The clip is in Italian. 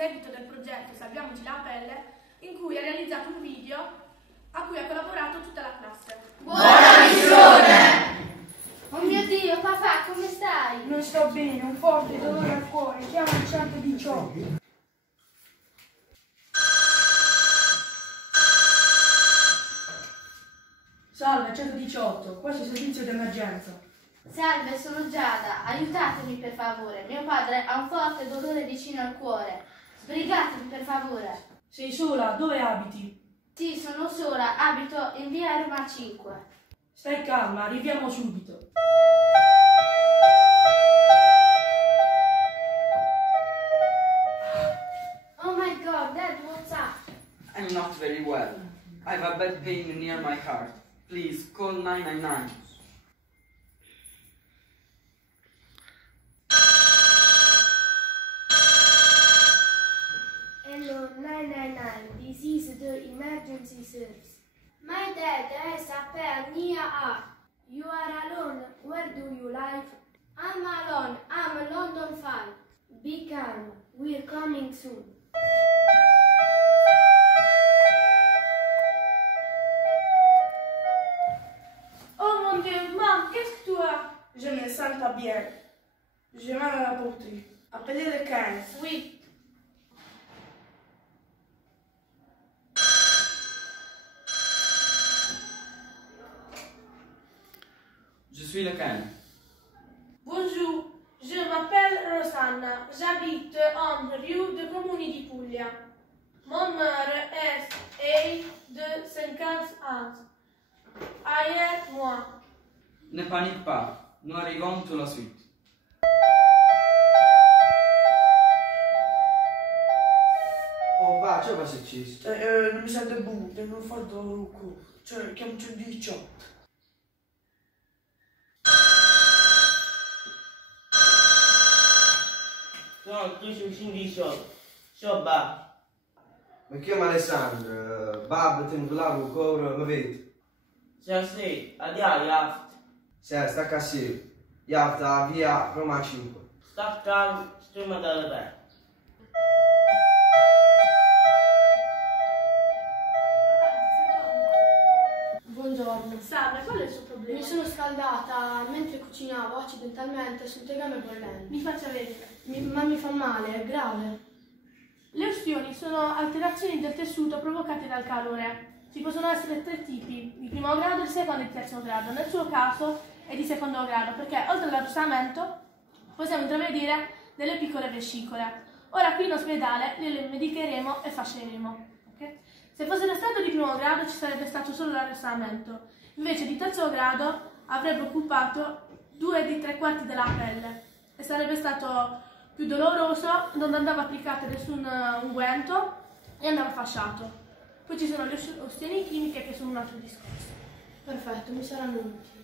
seguito del progetto Salviamoci la pelle, in cui ha realizzato un video a cui ha collaborato tutta la classe. Buona missione! Oh mio Dio, papà, come stai? Non sto bene, un forte dolore al cuore, chiama il 118. Salve, 118, questo è il servizio d'emergenza. Salve, sono Giada, aiutatemi per favore. Mio padre ha un forte dolore vicino al cuore. Sbrigatemi per favore. Sei sola? Dove abiti? Sì, sono sola, abito in via Roma 5. Stai calma, arriviamo subito. Oh my God, Dad, what's up? I'm not very well. I have a bad pain near my heart. Please call 999. Hello, 999. This is the emergency service. My dad has a hernia heart. You are alone. Where do you live? I'm alone. I'm London 5. Be calm. We're coming soon. Oh mon Dieu, maman, qu'est-ce que tu as? Je me sens pas bien. J'ai mal à la poitrine. Appelez le 15. Oui. Je suis le Ken. Bonjour, je m'appelle Rosanna, j'habite en rue de Comuni di Puglia. Mon mère est de 50 ans. Aide-moi. Ne panique pas. Nous arrivons tout la suite. Oh, va, ce cosa è successo? Non mi sento bene, tengo un forte dolore al cuore. Cioè, chiamo il 118. Sono qui sul 118. Ciao, Mi chiamo Alessandro, babbo, tengo l'aria al cuore, mi vedi? sì, andiamo, Yaft. Sì, sta cassi, Yafta, via Roma 5. Sta calmo, stiamo dalle bene. Buongiorno. Salve, qual è il suo problema? Mi sono scaldata mentre cucinavo accidentalmente sul tegame bollente. Mi faccia vedere. Ma mi fa male, è grave. Le ustioni sono alterazioni del tessuto provocate dal calore. Ci possono essere tre tipi, di primo grado, di secondo e di terzo grado. Nel suo caso è di secondo grado, perché oltre all'arrossamento possiamo intravedere delle piccole vescicole. Ora qui in ospedale le medicheremo e fasceremo. Okay? Se fosse stato di primo grado ci sarebbe stato solo l'arrossamento, invece di terzo grado avrebbe occupato 2 di 3/4 della pelle e sarebbe stato più doloroso, non andava applicato nessun unguento e andava fasciato. Poi ci sono le ustioni chimiche che sono un altro discorso. Perfetto, mi saranno utili.